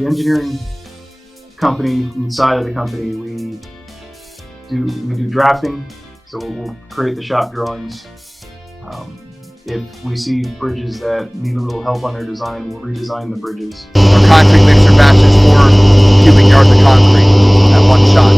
the engineering company, inside of the company, we do drafting, so we'll create the shop drawings. If we see bridges that need a little help on their design, we'll redesign the bridges. Our concrete mixer batches 4 cubic yards of concrete at one shot.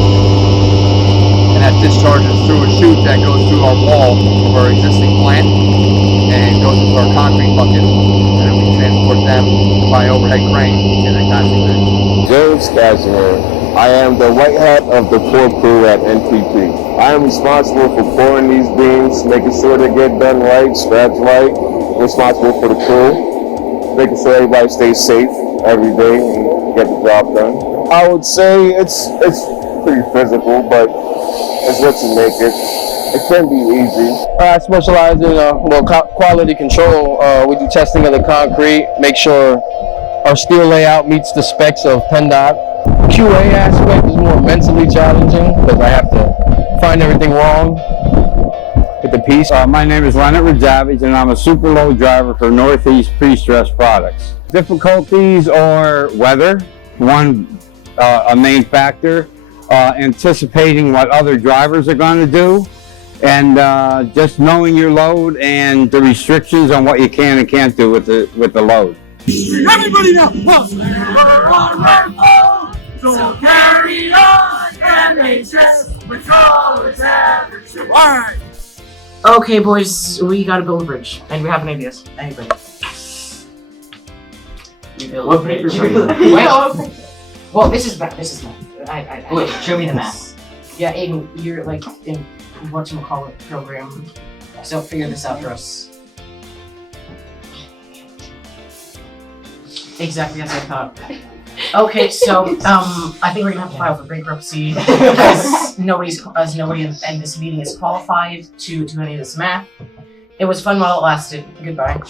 And that discharges through a chute that goes through our wall of our existing plant and goes into our concrete bucket. And then we transport them by overhead crane in the casting bins. James Cashmere. I am the white hat of the core crew at NTP. I am responsible for pouring these beams, making sure they get done right, strapped right. Responsible for the crew, making sure everybody stays safe every day and get the job done. I would say it's pretty physical, but it's what you make it. It can be easy. I specialize in quality control. We do testing of the concrete, make sure our steel layout meets the specs of PennDOT. QA aspect is more mentally challenging because I have to find everything wrong with the piece. My name is Leonard Rajavage and I'm a super low driver for Northeast Pre-Stressed Products. Difficulties are weather, a main factor, anticipating what other drivers are going to do, and just knowing your load and the restrictions on what you can and can't do with the load. Everybody now! So carry on, MHS Patrol Temperature. Alright. Okay, boys, we gotta build a bridge, and we have an idea. Anybody? You build what bridge? Wait. Well, this is bad. Wait, show me the map. Yeah, Aiden, you're like in whatchamacallit program, so figure this out for us. Exactly as I thought. Okay, so I think we're gonna have to file for bankruptcy as nobody in this meeting is qualified to do any of this math. It was fun while it lasted. Goodbye.